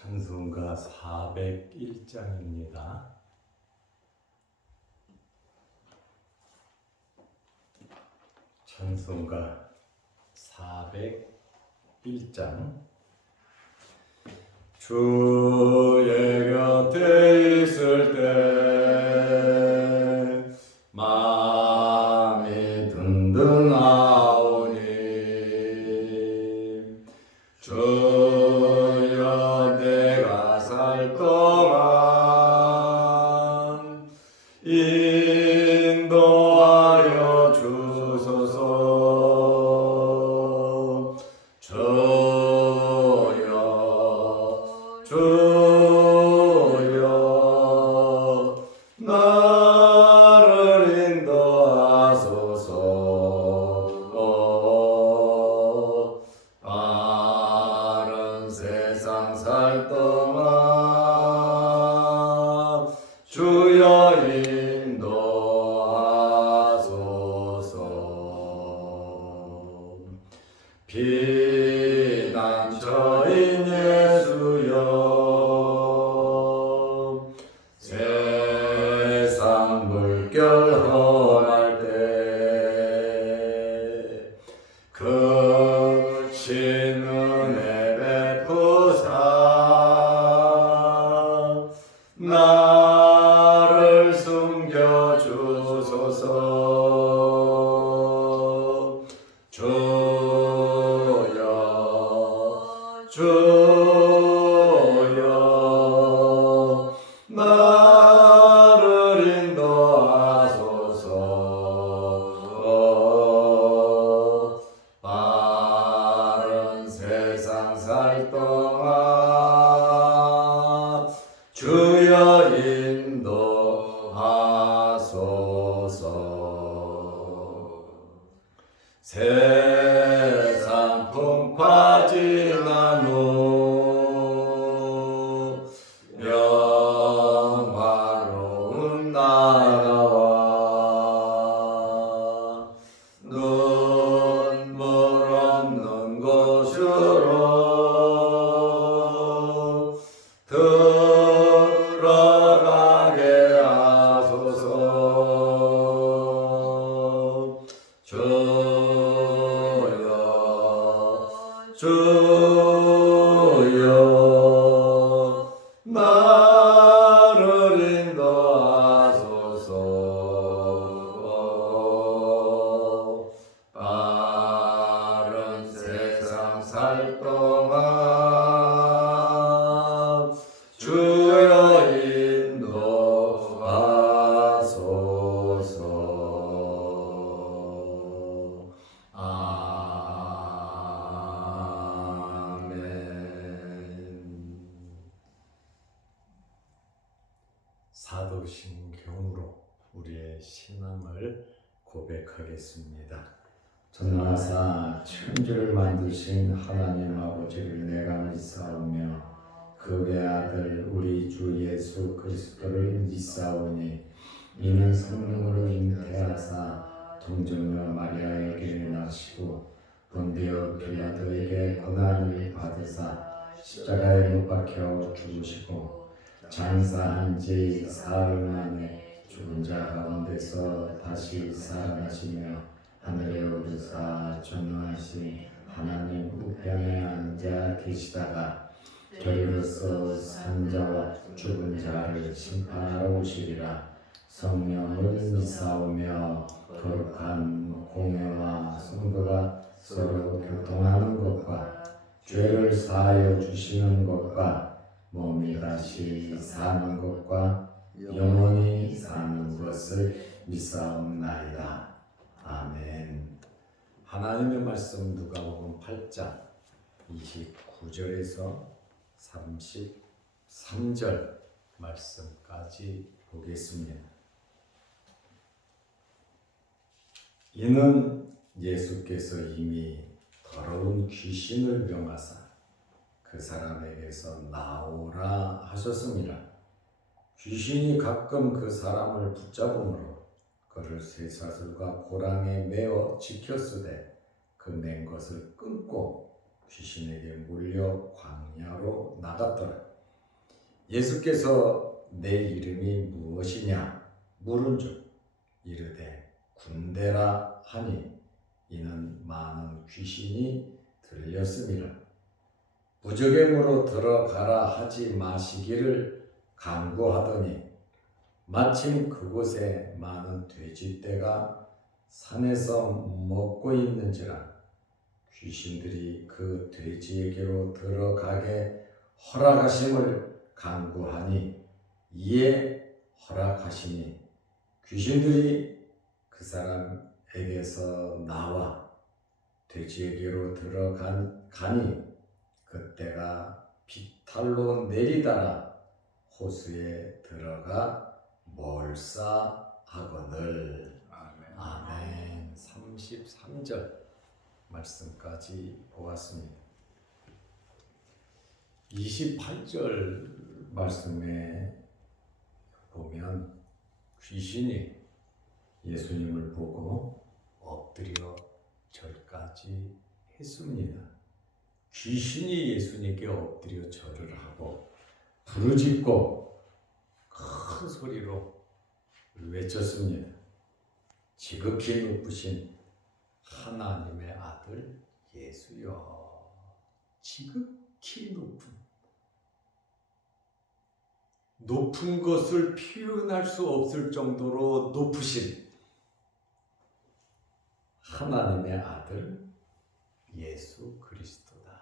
찬송가 401장입니다. 찬송가 401장. 주의 곁에 있을 때 마음이 든든하오니 주여 내가 살 동안 인도하여 주소서. 주여 나를 인도하소서. 바른 세상 살 동안 주여 인도하소서. 피난처인 예수여 세상 물결 험할 때 크신 은혜 베푸사 나를 숨겨주소서. 주여 나를 인도하소서. 바른 세상 살 동안 주여 인도하소서. 세상 풍파 지난 후 영화로운 나라와 눈물 없는 곳으로 들어가게 하소서. 주여 나를 인도하소서. 바른 세상 살 동안 주여 인도하소서. 사도신경으로 우리의 신앙을 고백하겠습니다. 전능하사 천지를 만드신 하나님 아버지를 내가 믿사오며 그의 아들 우리 주 예수 그리스도를 믿사오니 이는 성령으로 잉태하사 동정녀 마리아에게 나시고 본디오 빌라도에게 고난을 받으사 십자가에 못 박혀 죽으시고 장사한 지 사흘 만에 죽은 자 가운데서 다시 살아나시며 하늘에 오르사 전능하신 하나님 우편에 앉아 계시다가 저리로서 산자와 죽은 자를 심판하러 오시리라. 성령을 믿사오며 거룩한 공회와 성도가 서로 교통하는 것과 죄를 사하여 주시는 것과 몸이 다시 사는 것과 영원히 사는 것을 믿사옵나이다. 아멘. 하나님의 말씀 누가복음 8장 29절에서 33절 말씀까지 보겠습니다. 이는 예수께서 이미 더러운 귀신을 명하사 그 사람에게서 나오라 하셨습니다. 귀신이 가끔 그 사람을 붙잡음으로 그를 쇠사슬과 고랑에 매어 지켰으되 그 맨 것을 끊고 귀신에게 물려 광야로 나갔더라. 예수께서 내 이름이 무엇이냐 물은즉 이르되 군대라 하니 이는 많은 귀신이 들렸음이라. 무적행으로 들어가라 하지 마시기를 간구하더니 마침 그곳에 많은 돼지떼가 산에서 먹고 있는지라 귀신들이 그 돼지에게로 들어가게 허락하심을 간구하니 이에 허락하시니 귀신들이 그 사람에게서 나와 돼지에게로 들어가니 그때가 비탈로 내리다라 호수에 들어가 몰사하거늘. 아멘. 아멘. 33절 말씀까지 보았습니다. 28절 말씀에 보면 귀신이 예수님을 보고 엎드려 절까지 했습니다. 귀신이 예수님께 엎드려 절을 하고 부르짖고 큰 소리로 외쳤습니다. 지극히 높으신 하나님의 아들 예수여. 지극히 높은 것을 표현할 수 없을 정도로 높으신 하나님의 아들 예수 그리스도다.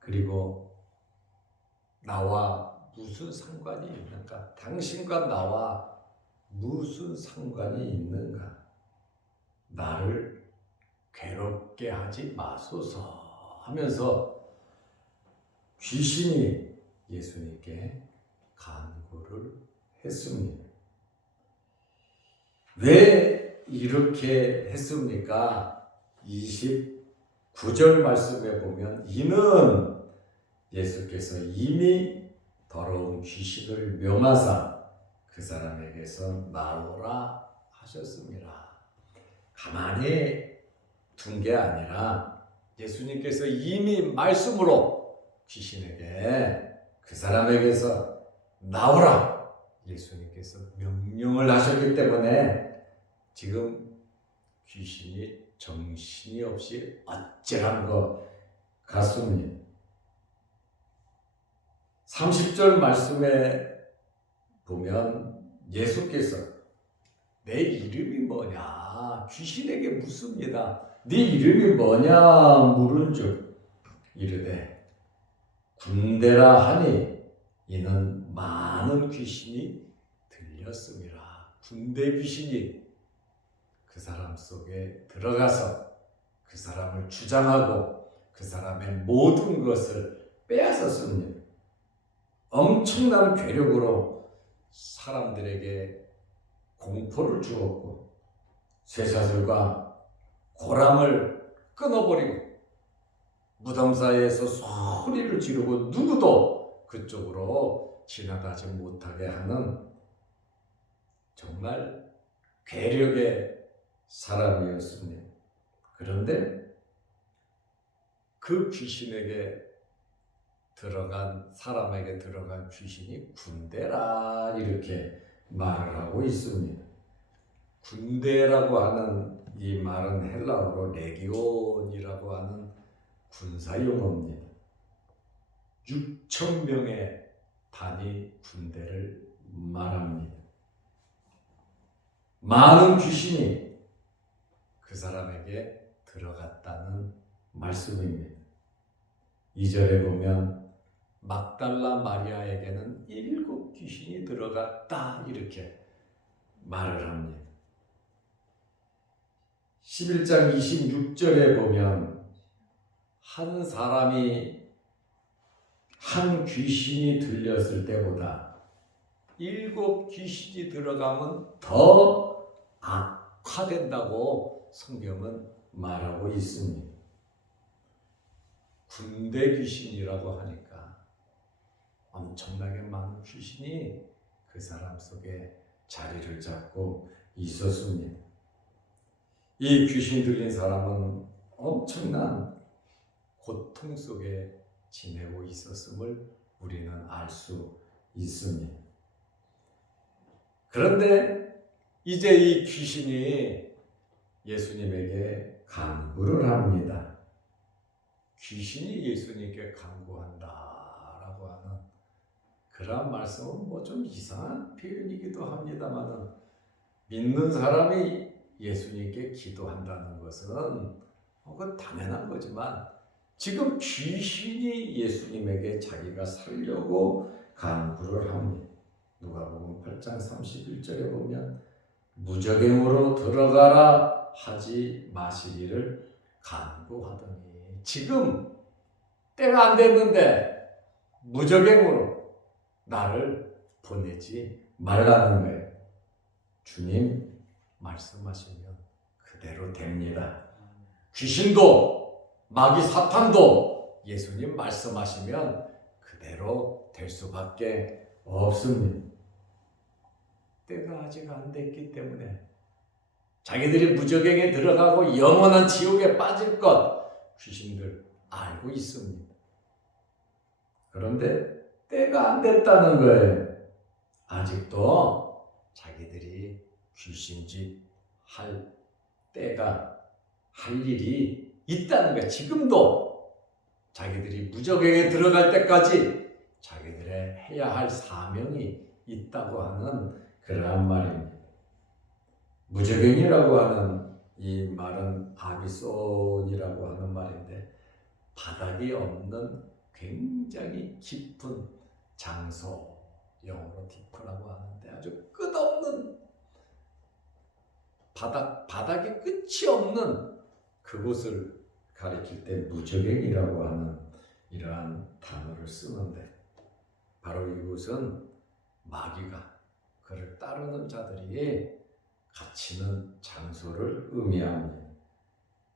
그리고 나와 무슨 상관이 있는가? 당신과 나와 무슨 상관이 있는가? 나를 괴롭게 하지 마소서 하면서 귀신이 예수님께 간구를 했습니다. 왜 이렇게 했습니까? 29절 말씀에 보면 이는 예수께서 이미 더러운 귀신을 명하사 그 사람에게서 나오라 하셨습니다. 가만히 둔 게 아니라 예수님께서 이미 말씀으로 귀신에게 그 사람에게서 나오라 예수님께서 명령을 하셨기 때문에 지금 귀신이 정신이 없이 어찌란 것 같습니다. 30절 말씀에 보면 예수께서 내 이름이 뭐냐 귀신에게 묻습니다. 네 이름이 뭐냐 물은즉 이르되 군대라 하니 이는 많은 귀신이 들렸음이라. 군대 귀신이 그 사람 속에 들어가서 그 사람을 주장하고 그 사람의 모든 것을 빼앗았습니다. 엄청난 괴력으로 사람들에게 공포를 주었고 쇠사슬과 고랑을 끊어버리고 무덤사이에서 소리를 지르고 누구도 그쪽으로 지나가지 못하게 하는 정말 괴력의 사람이었습니다. 그런데 그 귀신에게 들어간 사람에게 들어간 귀신이 군대라 이렇게 말을 하고 있습니다. 군대라고 하는 이 말은 헬라어로 레기온이라고 하는 군사 용어입니다. 6,000명의 단위 군대를 말합니다. 많은 귀신이 그 사람에게 들어갔다는 말씀입니다. 2절에 보면 막달라 마리아에게는 7 귀신이 들어갔다 이렇게 말을 합니다. 11장 26절에 보면 한 사람이 한 귀신이 들렸을 때보다 7 귀신이 들어가면 더 악화된다고 성경은 말하고 있습니다. 군대 귀신이라고 하니까 엄청나게 많은 귀신이 그 사람 속에 자리를 잡고 있었습니다. 이 귀신 들린 사람은 엄청난 고통 속에 지내고 있었음을 우리는 알 수 있습니다. 그런데 이제 이 귀신이 예수님에게 간구를 합니다. 귀신이 예수님께 간구한다라고 하는 그런 말씀은 뭐 좀 이상한 표현이기도 합니다만은, 믿는 사람이 예수님께 기도한다는 것은 그건 당연한 거지만, 지금 귀신이 예수님에게 자기가 살려고 간구를 합니다. 누가복음 8장 31절에 보면 무적행으로 들어가라 하지 마시기를 간구하더니, 지금 때가 안 됐는데 무적행으로 나를 보내지 말라는 거예요. 주님 말씀하시면 그대로 됩니다. 귀신도 마귀 사탄도 예수님 말씀하시면 그대로 될 수밖에 없습니다. 때가 아직 안 됐기 때문에 자기들이 무적행에 들어가고 영원한 지옥에 빠질 것 귀신들 알고 있습니다. 그런데 때가 안 됐다는 거예요. 아직도 자기들이 귀신짓 할 때가, 할 일이 있다는 거예요. 지금도 자기들이 무적행에 들어갈 때까지 자기들의 해야 할 사명이 있다고 하는 그러한 말입니다. 무적행이라고 하는 이 말은 아비손이라고 하는 말인데, 바닥이 없는 굉장히 깊은 장소, 영어로 딥프라고 하는데 아주 끝없는 바닥이 끝이 없는 그곳을 가리킬 때 무적행이라고 하는 이러한 단어를 쓰는데, 바로 이곳은 마귀가 그를 따르는 자들이 갇히는 장소를 의미합니다.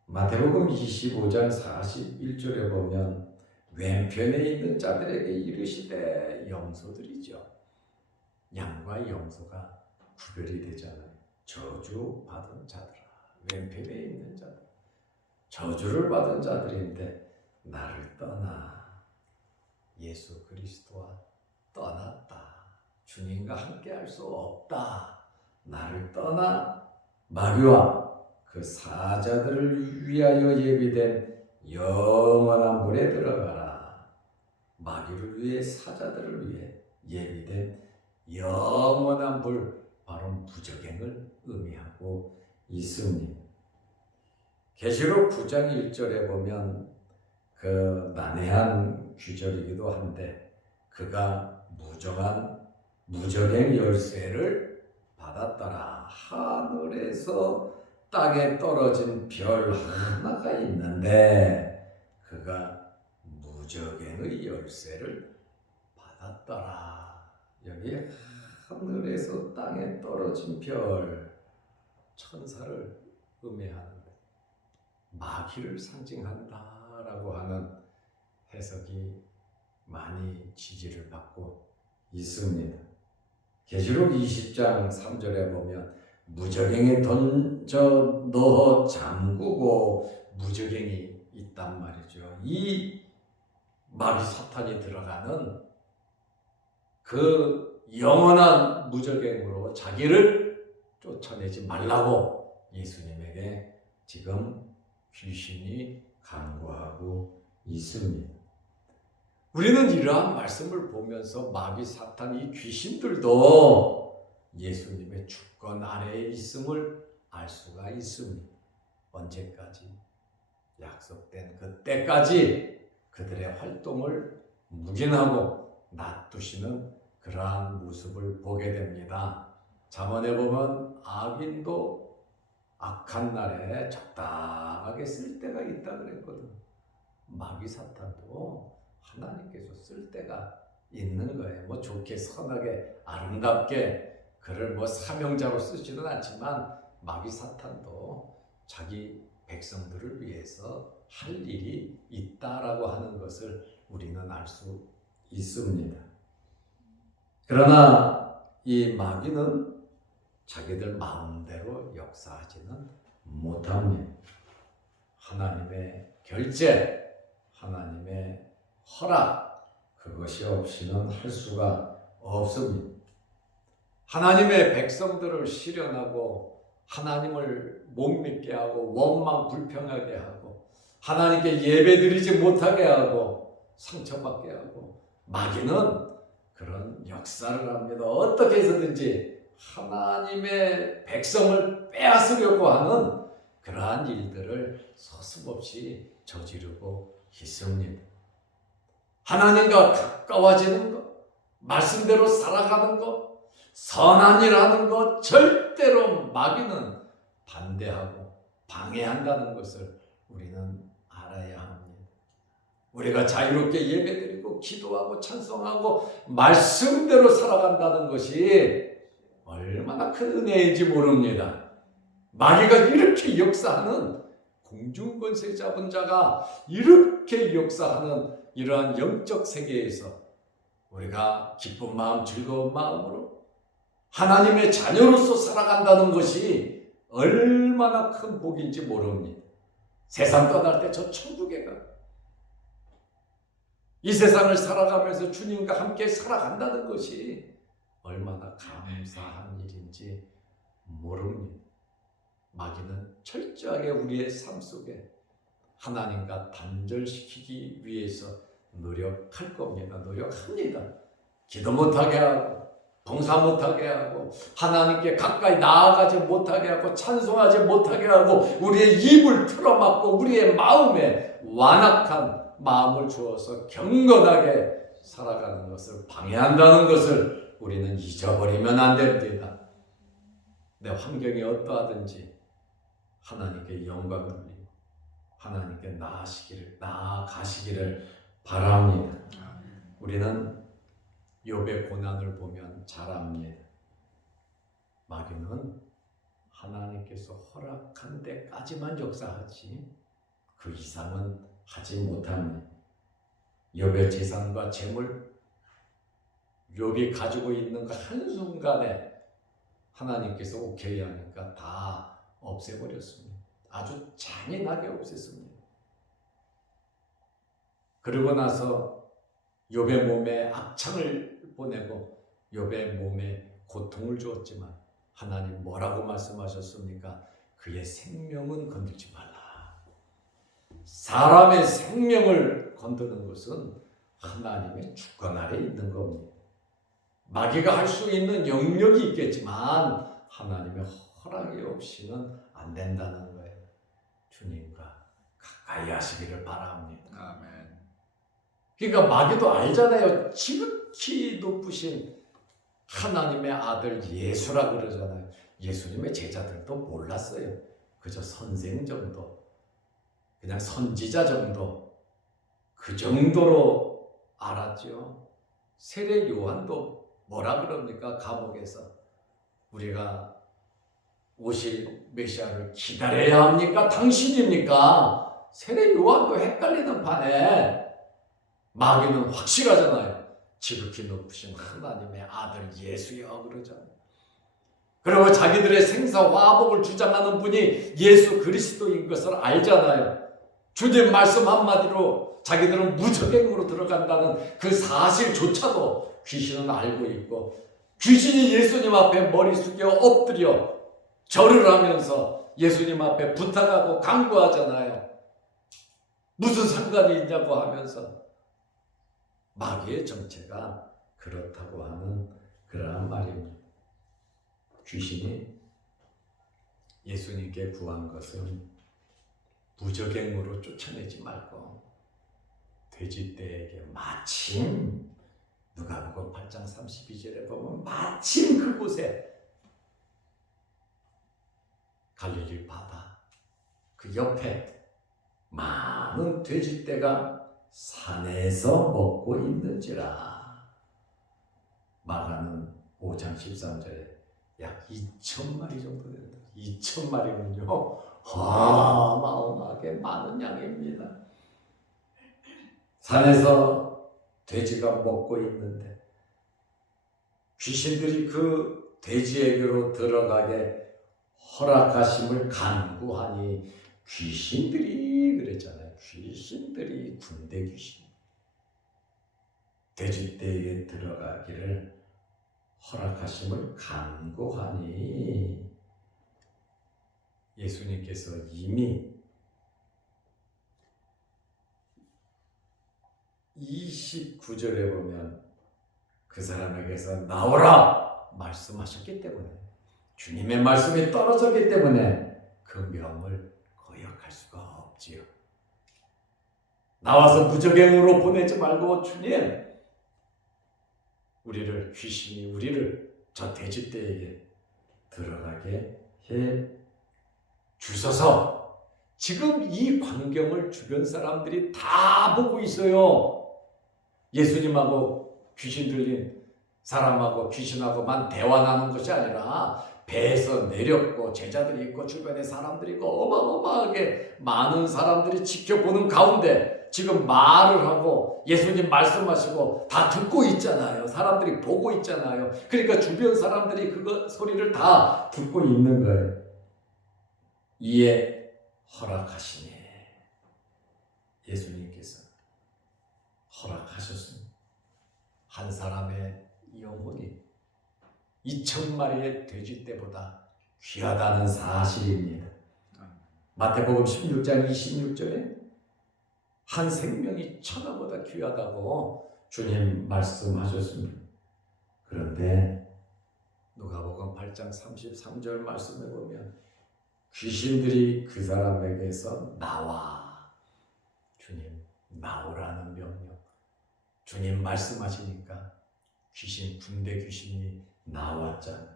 마태복음 25장 41절에 보면 왼편에 있는 자들에게 이르시되, 염소들이죠. 양과 염소가 구별이 되잖아요. 저주 받은 자들아, 왼편에 있는 자들, 저주를 받은 자들인데 나를 떠나, 예수 그리스도와 떠났다, 주님과 함께 할 수 없다, 나를 떠나 마귀와 그 사자들을 위하여 예비된 영원한 불에 들어가라. 마귀를 위해, 사자들을 위해 예비된 영원한 불, 바로 무적행을 의미하고 있습니다. 계시록 9장 1절에 보면 그 난해한 규절이기도 한데, 그가 무정한 무적행 열쇠를 받았더라. 하늘에서 땅에 떨어진 별 하나가 있는데 그가 무적행의 열쇠를 받았더라. 여기에 하늘에서 땅에 떨어진 별, 천사를 의미하는 마귀를 상징한다라고 하는 해석이 많이 지지를 받고 있습니다. 계시록 20장 3절에 보면 무적행에 던져 넣어 잠그고, 무적행이 있단 말이죠. 이 마귀 사탄이 들어가는 그 영원한 무적행으로 자기를 쫓아내지 말라고 예수님에게 지금 귀신이 간구하고 있습니다. 우리는 이러한 말씀을 보면서 마귀 사탄, 이 귀신들도 예수님의 주권 아래에 있음을 알 수가 있습니다. 언제까지? 약속된 그때까지 그들의 활동을 묵인하고 놔두시는 그러한 모습을 보게 됩니다. 잠언에 보면 악인도 악한 날에 적당하게 쓸 때가 있다 그랬거든. 마귀 사탄도 하나님께서 쓸 때가 있는 거예요. 뭐 좋게, 선하게, 아름답게 그를 뭐 사명자로 쓰지는 않지만, 마귀 사탄도 자기 백성들을 위해서 할 일이 있다라고 하는 것을 우리는 알 수 있습니다. 그러나 이 마귀는 자기들 마음대로 역사하지는 못합니다. 하나님의 결제, 하나님의 허락, 그 그것이 없이는 할 수가 없습니다. 하나님의 백성들을 실현하고 하나님을 못 믿게 하고 원망 불평하게 하고 하나님께 예배드리지 못하게 하고 상처받게 하고 마귀는 그런 역사를 합니다. 어떻게 해서든지 하나님의 백성을 빼앗으려고 하는 그러한 일들을 서슴없이 저지르고 있습니다. 하나님과 가까워지는 것, 말씀대로 살아가는 것, 선한 일 하는 것 절대로 마귀는 반대하고 방해한다는 것을 우리는 알아야 합니다. 우리가 자유롭게 예배드리고 기도하고 찬송하고 말씀대로 살아간다는 것이 얼마나 큰 은혜인지 모릅니다. 마귀가 이렇게 역사하는 공중권세 잡은 자가 이렇게 역사하는 이러한 영적 세계에서 우리가 기쁜 마음 즐거운 마음으로 하나님의 자녀로서 살아간다는 것이 얼마나 큰 복인지 모릅니다. 세상 떠날 때 저 천국에 가. 이 세상을 살아가면서 주님과 함께 살아간다는 것이 얼마나 감사한 일인지 모릅니다. 마귀는 철저하게 우리의 삶 속에 하나님과 단절시키기 위해서 노력할 겁니다. 노력합니다. 기도 못하게 하고 봉사 못하게 하고 하나님께 가까이 나아가지 못하게 하고 찬송하지 못하게 하고 우리의 입을 틀어막고 우리의 마음에 완악한 마음을 주어서 경건하게 살아가는 것을 방해한다는 것을 우리는 잊어버리면 안 됩니다. 내 환경이 어떠하든지 하나님께 영광 돌리고 하나님께 나아가시기를 바랍니다. 우리는 욥의 고난을 보면 잘 압니다. 마귀는 하나님께서 허락한 데까지만 역사하지 그 이상은 하지 못합니다. 욥의 재산과 재물, 욥이 가지고 있는 그 한순간에 하나님께서 오케이 하니까 다 없애버렸습니다. 아주 잔인하게 없앴습니다. 그러고 나서 욥의 몸에 악창을 보내고 욥의 몸에 고통을 주었지만 하나님 뭐라고 말씀하셨습니까? 그의 생명은 건들지 말라. 사람의 생명을 건드는 것은 하나님의 주권 아래 있는 겁니다. 마귀가 할 수 있는 영역이 있겠지만 하나님의 허락이 없이는 안 된다는 거예요. 주님과 가까이 하시기를 바랍니다. 아멘. 그러니까 마귀도 알잖아요. 지극히 높으신 하나님의 아들 예수라 그러잖아요. 예수님의 제자들도 몰랐어요. 그저 선생 정도, 그냥 선지자 정도, 그 정도로 알았죠. 세례 요한도 뭐라 그럽니까? 감옥에서 우리가 오실 메시아를 기다려야 합니까? 당신입니까? 세례 요한도 헷갈리는 판에 마귀는 확실하잖아요. 지극히 높으신 하나님의 아들 예수여 그러잖아요. 그리고 자기들의 생사화복을 주장하는 분이 예수 그리스도인 것을 알잖아요. 주님 말씀 한마디로 자기들은 무적행으로 들어간다는 그 사실조차도 귀신은 알고 있고 귀신이 예수님 앞에 머리 숙여 엎드려 절을 하면서 예수님 앞에 부탁하고 간구하잖아요. 무슨 상관이 있냐고 하면서 마귀의 정체가 그렇다고 하는 그러한 말입니다. 귀신이 예수님께 구한 것은 무적행으로 쫓아내지 말고 돼지떼에게 마침 누가복음 8장 32절에 보면 마침 그곳에 갈릴리 바다 그 옆에 많은 돼지떼가 산에서 먹고 있는지라. 마가는 5장 13절에 약 2,000마리 정도 된다. 2,000마리면요 어마어마하게 많은 양입니다. 산에서 돼지가 먹고 있는데 귀신들이 그 돼지에게로 들어가게 허락하심을 간구하니 귀신들이 그랬잖아요. 귀신들이 군대 귀신. 돼지떼에게 들어가기를 허락하심을 간구하니 예수님께서 이미 29절에 보면 그 사람에게서 나오라 말씀하셨기 때문에, 주님의 말씀이 떨어졌기 때문에 그 명을 거역할 수가 없지요. 나와서 무적행으로 보내지 말고 주님, 우리를, 귀신이 우리를 저 돼지떼에게 들어가게 해 주소서. 지금 이 광경을 주변 사람들이 다 보고 있어요. 예수님하고 귀신 들린 사람하고 귀신하고만 대화 나눈 것이 아니라 배에서 내렸고 제자들이 있고 주변에 사람들이 있고 어마어마하게 많은 사람들이 지켜보는 가운데 지금 말을 하고 예수님 말씀하시고 다 듣고 있잖아요. 사람들이 보고 있잖아요. 그러니까 주변 사람들이 그거 소리를 다 듣고 있는 거예요. 이에 허락하시니 예수님께서 허락하셨습니다. 한 사람의 영혼이 2,000마리의 돼지떼보다 귀하다는 사실입니다. 마태복음 16장 26절에 한 생명이 천하보다 귀하다고 주님 말씀하셨습니다. 그런데 누가복음 8장 33절 말씀에 보면 귀신들이 그 사람에게서 나와, 주님 나오라는 명령, 주님 말씀하시니까 귀신, 군대 귀신이 나왔잖아요.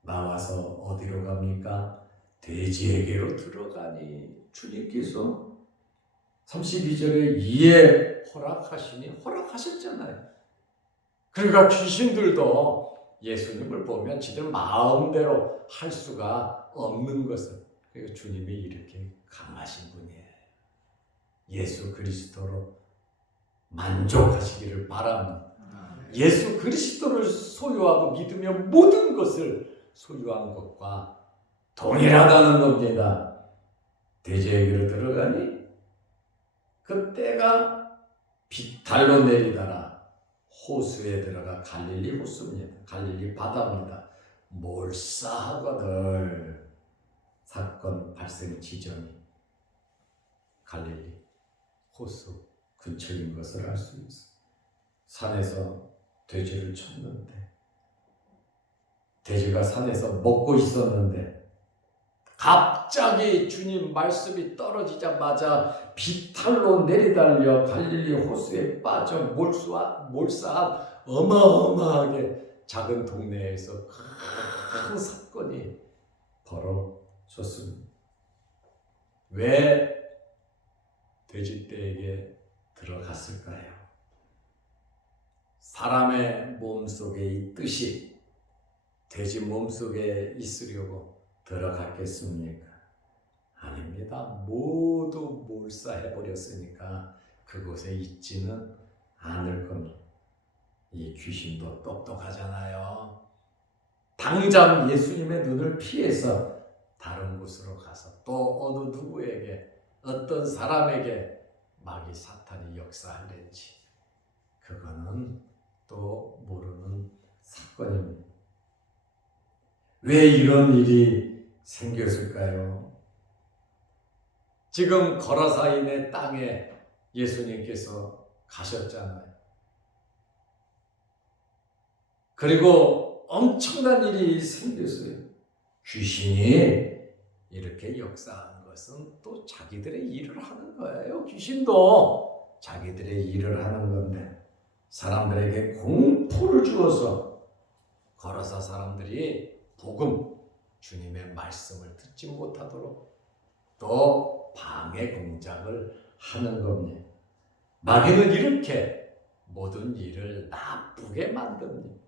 나와서 어디로 갑니까? 돼지에게로 들어가니 주님께서 32절에 이에 허락하시니 허락하셨잖아요. 그러니까 귀신들도 예수님을 보면 지들 마음대로 할 수가 없는 것을, 그러니까 주님이 이렇게 강하신 분이에요. 예수 그리스도로 만족하시기를 바랍니다. 예수 그리스도를 소유하고 믿으면 모든 것을 소유한 것과 동일하다는 겁니다. 돼지에게로 들어가니 그때가 비탈로 내리다라 호수에 들어가, 갈릴리 호수입니다. 갈릴리 바다입니다. 몰사하거늘 사건 발생 지점이 갈릴리 호수 근처인 것을 알 수 있어요. 산에서 돼지를 쳤는데, 돼지가 산에서 먹고 있었는데 갑자기 주님 말씀이 떨어지자마자 비탈로 내리달려 갈릴리 호수에 빠져 몰사한 어마어마하게 작은 동네에서 큰 사건이 벌어졌습니다. 왜 돼지떼에게 들어갔을까요? 사람의 몸속에 있듯이 돼지 몸속에 있으려고 들어갔겠습니까? 아닙니다. 모두 몰사해버렸으니까 그곳에 있지는 않을 겁니다. 이 귀신도 똑똑하잖아요. 당장 예수님의 눈을 피해서 다른 곳으로 가서 또 어느 누구에게, 어떤 사람에게 마귀 사탄이 역사할는지 그거는 또 모르는 사건입니다. 왜 이런 일이 생겼을까요? 지금 거라사인의 땅에 예수님께서 가셨잖아요. 그리고 엄청난 일이 생겼어요. 귀신이 이렇게 역사한 것은 또 자기들의 일을 하는 거예요. 귀신도 자기들의 일을 하는 건데 사람들에게 공포를 주어서 거라사 사람들이 복음, 주님의 말씀을 듣지 못하도록 또 방해 공작을 하는 겁니다. 마귀는 이렇게 모든 일을 나쁘게 만듭니다.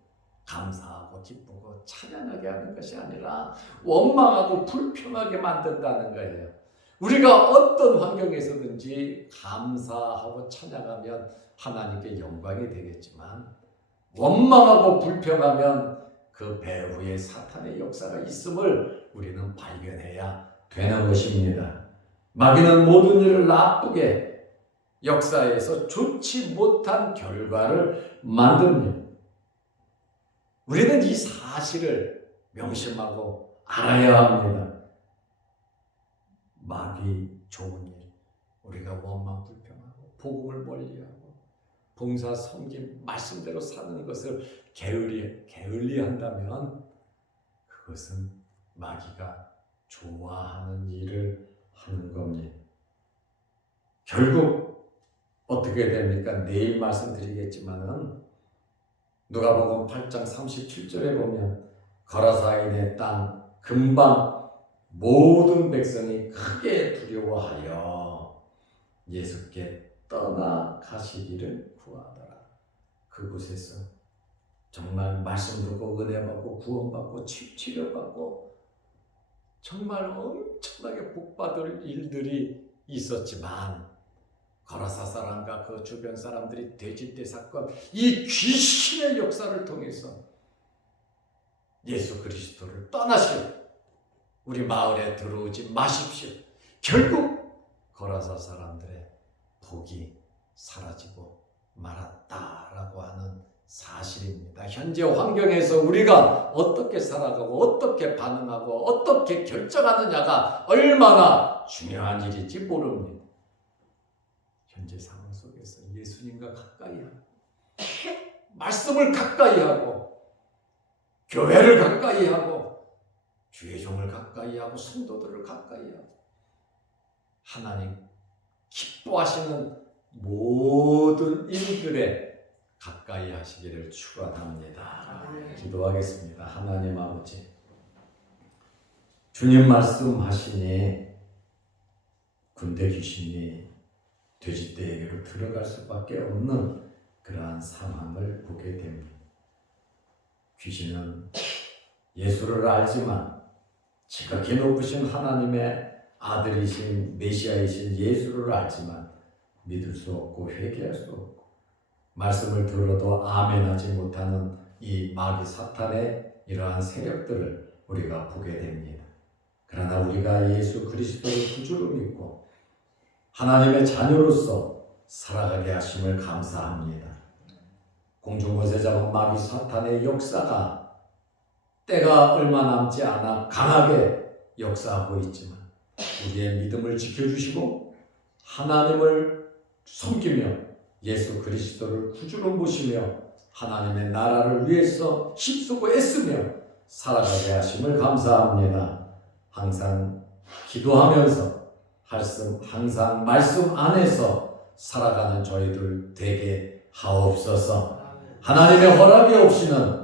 감사하고 기쁘고 찬양하게 하는 것이 아니라 원망하고 불평하게 만든다는 거예요. 우리가 어떤 환경에서든지 감사하고 찬양하면 하나님께 영광이 되겠지만 원망하고 불평하면 그 배후에 사탄의 역사가 있음을 우리는 발견해야 되는 것입니다. 마귀는 모든 일을 나쁘게 역사에서 좋지 못한 결과를 만듭니다. 우리는 이 사실을 명심하고 알아야 합니다. 마귀 좋은 일, 우리가 원망 불평하고 복음을 멀리하고 봉사 섬김 말씀대로 사는 것을 게을리 한다면 그것은 마귀가 좋아하는 일을 하는 겁니다. 결국 어떻게 됩니까? 내일 말씀드리겠지만은 누가복음 8장 37절에 보면 거라사인의 땅 금방 모든 백성이 크게 두려워하여 예수께 떠나가시기를 구하더라. 그곳에서 정말 말씀 듣고 은혜받고 구원받고 치료받고 정말 엄청나게 복받을 일들이 있었지만 거라사 사람과 그 주변 사람들이 돼지떼 사건, 이 귀신의 역사를 통해서 예수 그리스도를 떠나시오, 우리 마을에 들어오지 마십시오. 결국 거라사 사람들의 복이 사라지고 말았다라고 하는 사실입니다. 현재 환경에서 우리가 어떻게 살아가고 어떻게 반응하고 어떻게 결정하느냐가 얼마나 중요한 일인지 모릅니다. 현재 상황 속에서 예수님과 가까이 하고 말씀을 가까이 하고 교회를 가까이 하고 주의 종을 가까이 하고 성도들을 가까이 하고 하나님 기뻐하시는 모든 일들에 가까이 하시기를 축원합니다. 기도하겠습니다. 하나님 아버지, 주님 말씀하시니 군대 귀신이 돼지떼에게로 들어갈 수밖에 없는 그러한 상황을 보게 됩니다. 귀신은 예수를 알지만 지극히 높으신 하나님의 아들이신 메시아이신 예수를 알지만 믿을 수 없고 회개할 수 없고 말씀을 들어도 아멘하지 못하는 이 마귀 사탄의 이러한 세력들을 우리가 보게 됩니다. 그러나 우리가 예수 그리스도를 구주로 믿고 하나님의 자녀로서 살아가게 하심을 감사합니다. 공중곳에 잡은 마귀 사탄의 역사가 때가 얼마 남지 않아 강하게 역사하고 있지만 우리의 믿음을 지켜주시고 하나님을 섬기며 예수 그리스도를 구주로 모시며 하나님의 나라를 위해서 힘쓰고 애쓰며 살아가게 하심을 감사합니다. 항상 기도하면서 항상 말씀 안에서 살아가는 저희들 되게 하옵소서. 하나님의 허락이 없이는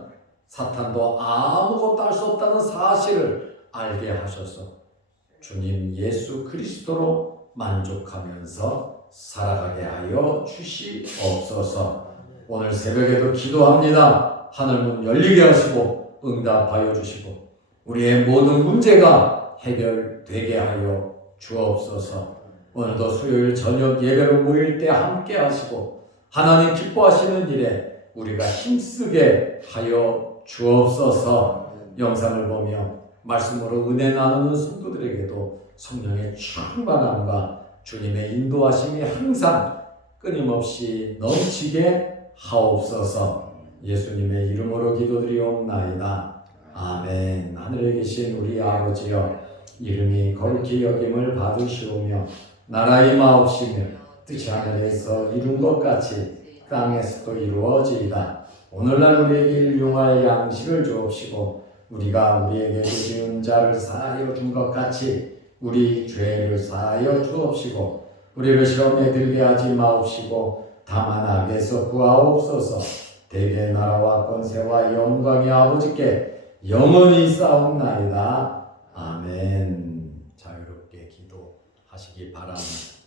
사탄도 아무것도 할 수 없다는 사실을 알게 하셔서 주님 예수 그리스도로 만족하면서 살아가게 하여 주시옵소서. 오늘 새벽에도 기도합니다. 하늘문 열리게 하시고 응답하여 주시고 우리의 모든 문제가 해결되게 하여 주옵소서. 오늘도 수요일 저녁 예배로 모일 때 함께 하시고 하나님 기뻐하시는 일에 우리가 힘쓰게 하여 주옵소서. 영상을 보며 말씀으로 은혜 나누는 성도들에게도 성령의 충만함과 주님의 인도하심이 항상 끊임없이 넘치게 하옵소서. 예수님의 이름으로 기도드리옵나이다. 아멘. 하늘에 계신 우리 아버지여, 이름이 거룩히 여김을 받으시오며 나라의 마옵시며 뜻이 하늘에서 이룬 것 같이 땅에서도 이루어지이다. 오늘날 우리에게 일용할 양식을 주옵시고 우리가 우리에게 죄지은 자를 사하여 준 것 같이 우리 죄를 사하여 주옵시고 우리를 시험에 들게 하지 마옵시고 다만 악에서 구하옵소서. 대개 나라와 권세와 영광이 아버지께 영원히 싸움나이다. 아멘. 자유롭게 기도하시기 바랍니다.